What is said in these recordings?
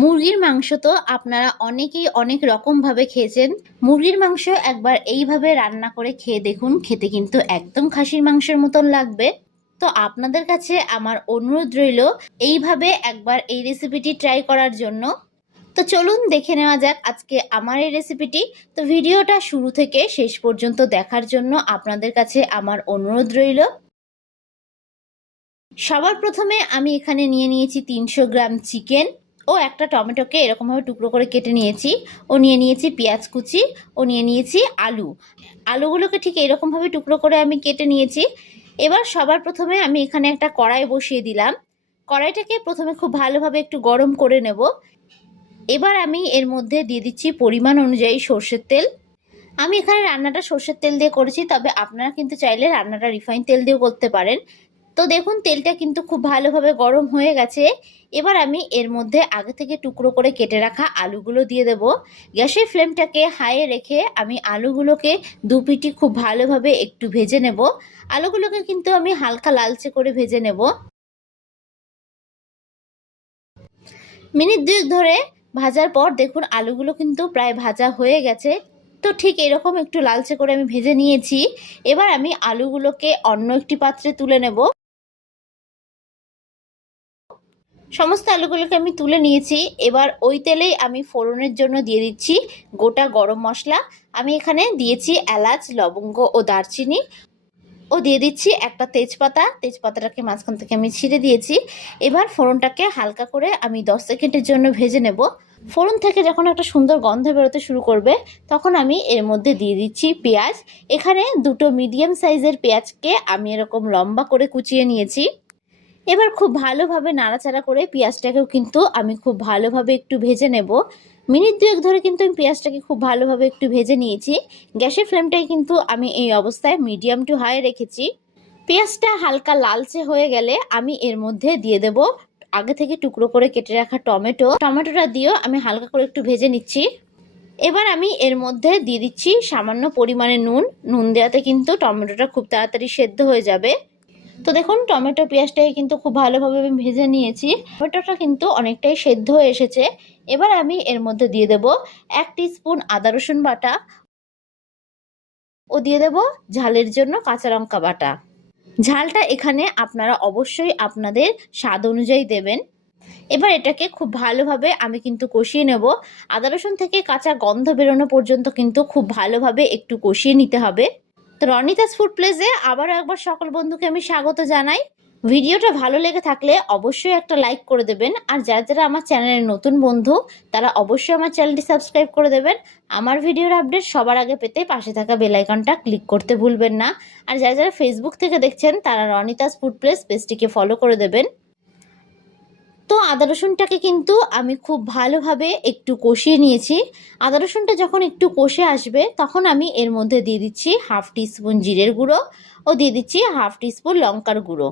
মুরগির মাংস তো আপনারা অনেকেই অনেক রকমভাবে খেয়েছেন। মুরগির মাংস একবার এইভাবে রান্না করে খেয়ে দেখুন, খেতে কিন্তু একদম খাসির মাংসের মতন লাগবে। তো আপনাদের কাছে আমার অনুরোধ রইল এইভাবে একবার এই রেসিপিটি ট্রাই করার জন্য। তো চলুন দেখে নেওয়া যাক আজকে আমার এই রেসিপিটি। তো ভিডিওটা শুরু থেকে শেষ পর্যন্ত দেখার জন্য আপনাদের কাছে আমার অনুরোধ রইল। সবার প্রথমে আমি এখানে নিয়ে নিয়েছি তিনশো গ্রাম চিকেন। ও একটা টমেটোকে এরকমভাবে টুকরো করে কেটে নিয়েছি। ও নিয়ে নিয়েছি পেঁয়াজ কুচি, ও নিয়ে নিয়েছি আলু। আলুগুলোকে ঠিক এরকমভাবে টুকরো করে আমি কেটে নিয়েছি। এবার সবার প্রথমে আমি এখানে একটা কড়াই বসিয়ে দিলাম। কড়াইটাকে প্রথমে খুব ভালোভাবে একটু গরম করে নেব। এবার আমি এর মধ্যে দিয়ে দিচ্ছি পরিমাণ অনুযায়ী সর্ষের তেল। আমি এখানে রান্নাটা সর্ষের তেল দিয়ে করেছি, তবে আপনারা কিন্তু চাইলে রান্নাটা রিফাইন তেল দিয়েও করতে পারেন। তো দেখুন, তেলটা কিন্তু খুব ভালোভাবে গরম হয়ে গেছে। এবার আমি এর মধ্যে আগে থেকে টুকরো করে কেটে রাখা আলুগুলো দিয়ে দেব। গ্যাসের ফ্লেমটাকে হাইয়ে রেখে আমি আলুগুলোকে দু পিটি খুব ভালোভাবে একটু ভেজে নেব। আলুগুলোকে কিন্তু আমি হালকা লালচে করে ভেজে নেব। মিনিট দুয়েক ধরে ভাজার পর দেখুন, আলুগুলো কিন্তু প্রায় ভাজা হয়ে গেছে। তো ঠিক এরকম একটু লালচে করে আমি ভেজে নিয়েছি। এবার আমি আলুগুলোকে অন্য একটি পাত্রে তুলে নেব। সমস্ত আলুগুলোকে আমি তুলে নিয়েছি। এবার ওই তেলেই আমি ফোড়নের জন্য দিয়ে দিচ্ছি গোটা গরম মশলা। আমি এখানে দিয়েছি এলাচ, লবঙ্গ ও দারচিনি। ও দিয়ে দিচ্ছি একটা তেজপাতা। তেজপাতাটাকে মাঝখান থেকে আমি ছিঁড়ে দিয়েছি। এবার ফোড়নটাকে হালকা করে আমি দশ সেকেন্ডের জন্য ভেজে নেব। ফোড়ন থেকে যখন একটা সুন্দর গন্ধ বেরোতে শুরু করবে, তখন আমি এর মধ্যে দিয়ে দিচ্ছি পেঁয়াজ। এখানে দুটো মিডিয়াম সাইজের পেঁয়াজকে আমি এরকম লম্বা করে কুচিয়ে নিয়েছি। এবার খুব ভালোভাবে নাড়াচাড়া করে পেঁয়াজটাকেও কিন্তু আমি খুব ভালোভাবে একটু ভেজে নেব। মিনিট দুয়েক ধরে কিন্তু আমি পেঁয়াজটাকে খুব ভালোভাবে একটু ভেজে নিয়েছি। গ্যাসের ফ্লেমটাই কিন্তু আমি এই অবস্থায় মিডিয়াম টু হাই রেখেছি। পেঁয়াজটা হালকা লালচে হয়ে গেলে আমি এর মধ্যে দিয়ে দেব আগে থেকে টুকরো করে কেটে রাখা টমেটো। টমেটোটা দিয়েও আমি হালকা করে একটু ভেজে নিচ্ছি। এবার আমি এর মধ্যে দিয়ে দিচ্ছি সামান্য পরিমাণে নুন। নুন দেওয়াতে কিন্তু টমেটোটা খুব তাড়াতাড়ি সেদ্ধ হয়ে যাবে। তো দেখুন, টমেটো পেঁয়াজটাকে কিন্তু খুব ভালোভাবে আমি ভেজে নিয়েছি। টমেটোটা কিন্তু অনেকটাই সেদ্ধ হয়ে এসেছে। এবার আমি এর মধ্যে দিয়ে দেব এক স্পুন আদা রসুন বাটা। ও দিয়ে দেব ঝালের জন্য কাঁচা লঙ্কা বাটা। ঝালটা এখানে আপনারা অবশ্যই আপনাদের স্বাদ অনুযায়ী দেবেন। এবার এটাকে খুব ভালোভাবে আমি কিন্তু কষিয়ে নেব। আদা রসুন থেকে কাঁচা গন্ধ বেরোনো পর্যন্ত কিন্তু খুব ভালোভাবে একটু কষিয়ে নিতে হবে। তো রনিতাস ফুড প্লেসে আবারও একবার সকল বন্ধুকে আমি স্বাগত জানাই। ভিডিওটা ভালো লেগে থাকলে অবশ্যই একটা লাইক করে দেবেন। আর যারা যারা আমার চ্যানেলের নতুন বন্ধু, তারা অবশ্যই আমার চ্যানেলটি সাবস্ক্রাইব করে দেবেন। আমার ভিডিওর আপডেট সবার আগে পেতে পাশে থাকা বেলাইকনটা ক্লিক করতে ভুলবেন না। আর যারা যারা ফেসবুক থেকে দেখছেন, তারা রনিতাস ফুড প্লেস পেজটিকে ফলো করে দেবেন। তো আদা রসুনটাকে কিন্তু আমি খুব ভালোভাবে একটু কষিয়ে নিয়েছি। আদা রসুনটা যখন একটু কষে আসবে, তখন আমি এর মধ্যে দিয়ে দিচ্ছি হাফ টিস্পুন জিরের গুঁড়ো ও দিয়ে দিচ্ছি হাফ টিস্পুন লঙ্কার গুঁড়ো।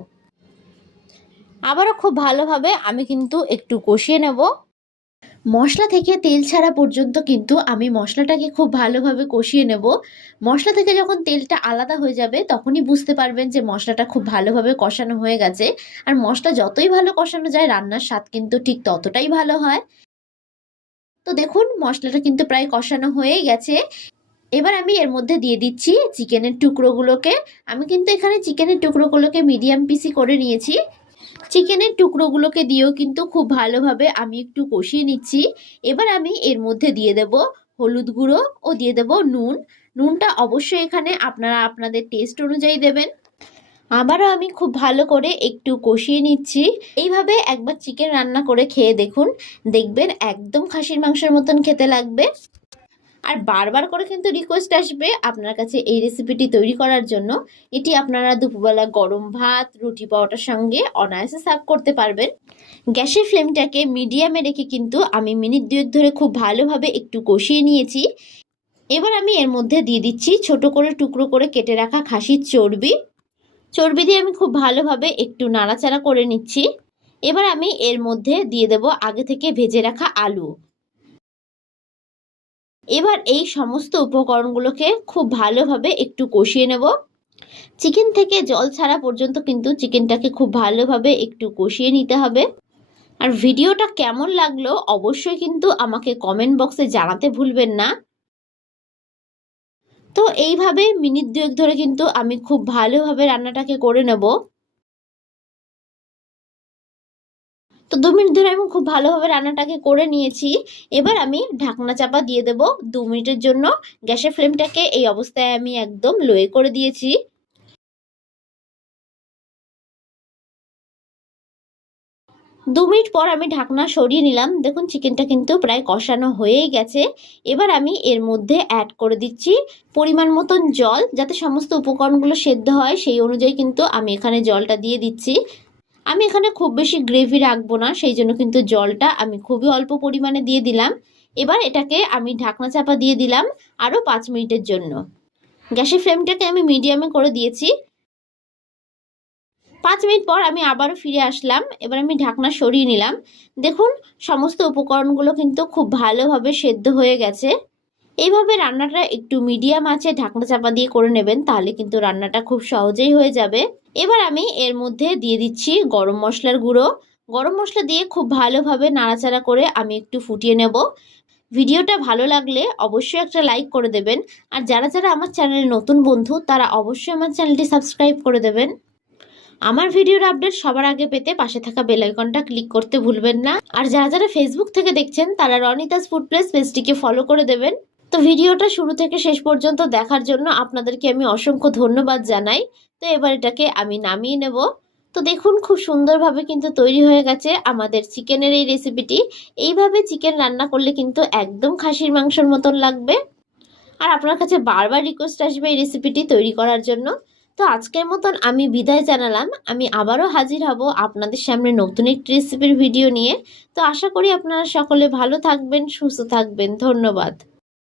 আবারও খুব ভালোভাবে আমি কিন্তু একটু কষিয়ে নেব। মশলা থেকে তেল ছাড়া পর্যন্ত কিন্তু আমি মশলাটাকে খুব ভালোভাবে কষিয়ে নেব। মশলা থেকে যখন তেলটা আলাদা হয়ে যাবে, তখনই বুঝতে পারবেন যে মশলাটা খুব ভালোভাবে কষানো হয়ে গেছে। আর মশলা যতই ভালো কষানো যায়, রান্নার স্বাদ কিন্তু ঠিক ততটাই ভালো হয়। তো দেখুন, মশলাটা কিন্তু প্রায় কষানো হয়েই গেছে। এবার আমি এর মধ্যে দিয়ে দিচ্ছি চিকেনের টুকরোগুলোকে। আমি কিন্তু এখানে চিকেনের টুকরোগুলোকে মিডিয়াম পিসি করে নিয়েছি। চিকেনের টুকরোগুলোকে দিয়েও কিন্তু খুব ভালোভাবে আমি একটু কষিয়ে নিচ্ছি। এবার আমি এর মধ্যে দিয়ে দেব হলুদ গুঁড়ো ও দিয়ে দেব নুন। নুনটা অবশ্যই এখানে আপনারা আপনাদের টেস্ট অনুযায়ী দেবেন। আবারও আমি খুব ভালো করে একটু কষিয়ে নিচ্ছি। এইভাবে একবার চিকেন রান্না করে খেয়ে দেখুন। দেখবেন একদম খাসির মাংসের মতন খেতে লাগবে। আর বারবার করে কিন্তু রিকোয়েস্ট আসবে আপনার কাছে এই রেসিপিটি তৈরি করার জন্য। এটি আপনারা দুপুরবেলা গরম ভাত, রুটি পাওয়াটার সঙ্গে অনায়াসে সার্ভ করতে পারবেন। গ্যাসের ফ্লেমটাকে মিডিয়ামে রেখে কিন্তু আমি মিনিট দুয়েক ধরে খুব ভালোভাবে একটু কষিয়ে নিয়েছি। এবার আমি এর মধ্যে দিয়ে দিচ্ছি ছোট করে টুকরো করে কেটে রাখা খাসির চর্বি। চর্বি দিয়ে আমি খুব ভালোভাবে একটু নাড়াচাড়া করে নিচ্ছি। এবার আমি এর মধ্যে দিয়ে দেব আগে থেকে ভেজে রাখা আলু। এবার এই সমস্ত উপকরণগুলোকে খুব ভালোভাবে একটু কষিয়ে নেব। চিকেন থেকে জল ছাড়া পর্যন্ত কিন্তু চিকেনটাকে খুব ভালোভাবে একটু কষিয়ে নিতে হবে। আর ভিডিওটা কেমন লাগল অবশ্যই কিন্তু আমাকে কমেন্ট বক্সে জানাতে ভুলবেন না। তো এইভাবে মিনিট দুয়েক ধরে কিন্তু আমি খুব ভালোভাবে রান্নাটাকে করে নেব। দু মিনিট ধরে আমি খুব ভালোভাবে রান্নাটাকে করে নিয়েছি। এবার আমি ঢাকনা চাপা দিয়ে দেব দু মিনিটের জন্য। গ্যাসের ফ্লেমটাকে এই অবস্থায় আমি একদম লোয়ে করে দিয়েছি। দু মিনিট পর আমি ঢাকনা সরিয়ে নিলাম। দেখুন চিকেনটা কিন্তু প্রায় কষানো হয়েই গেছে। এবার আমি এর মধ্যে অ্যাড করে দিচ্ছি পরিমাণ মতন জল। যাতে সমস্ত উপকরণগুলো সেদ্ধ হয়, সেই অনুযায়ী কিন্তু আমি এখানে জলটা দিয়ে দিচ্ছি। আমি এখানে খুব বেশি গ্রেভি রাখব না, সেই জন্য কিন্তু জলটা আমি খুবই অল্প পরিমাণে দিয়ে দিলাম। এবার এটাকে আমি ঢাকনা চাপা দিয়ে দিলাম আরও পাঁচ মিনিটের জন্য। গ্যাসের ফ্লেমটাকে আমি মিডিয়ামে করে দিয়েছি। পাঁচ মিনিট পর আমি আবারও ফিরে আসলাম, এবার আমি ঢাকনা সরিয়ে নিলাম। দেখুন, সমস্ত উপকরণগুলো কিন্তু খুব ভালোভাবে সেদ্ধ হয়ে গেছে। এইভাবে রান্নাটা একটু মিডিয়াম আছে ঢাকনা চাপা দিয়ে করে নেবেন, তাহলে কিন্তু রান্নাটা খুব সহজেই হয়ে যাবে। এবার আমি এর মধ্যে দিয়ে দিচ্ছি গরম মশলার গুঁড়ো। গরম মশলা দিয়ে খুব ভালোভাবে নাড়াচাড়া করে আমি একটু ফুটিয়ে নেব। ভিডিওটা ভালো লাগলে অবশ্যই একটা লাইক করে দেবেন, আর যারা যারা আমার চ্যানেলে নতুন বন্ধু, তারা অবশ্যই আমার চ্যানেলটি সাবস্ক্রাইব করে দেবেন। আমার ভিডিওর আপডেট সবার আগে পেতে পাশে থাকা বেল আইকনটা ক্লিক করতে ভুলবেন না। আর যারা যারা ফেসবুক থেকে দেখছেন, তারা রনিতাস ফুড প্লেস পেজটিকে ফলো করে দেবেন। তো ভিডিওটা শুরু থেকে শেষ পর্যন্ত দেখার জন্য আপনাদেরকে আমি অসংখ্য ধন্যবাদ জানাই। তো এবার এটাকে আমি নামিয়ে নেব। তো দেখুন, খুব সুন্দরভাবে কিন্তু তৈরি হয়ে গেছে আমাদের চিকেনের এই রেসিপিটি। এইভাবে চিকেন রান্না করলে কিন্তু একদম খাসির মাংসর মতন লাগবে। আর আপনার কাছে বারবার রিকোয়েস্ট আসবে এই রেসিপিটি তৈরি করার জন্য। তো আজকের মতন আমি বিদায় জানালাম। আমি আবারও হাজির হব আপনাদের সামনে নতুন একটি রেসিপির ভিডিও নিয়ে। তো আশা করি আপনারা সকলে ভালো থাকবেন, সুস্থ থাকবেন। ধন্যবাদ।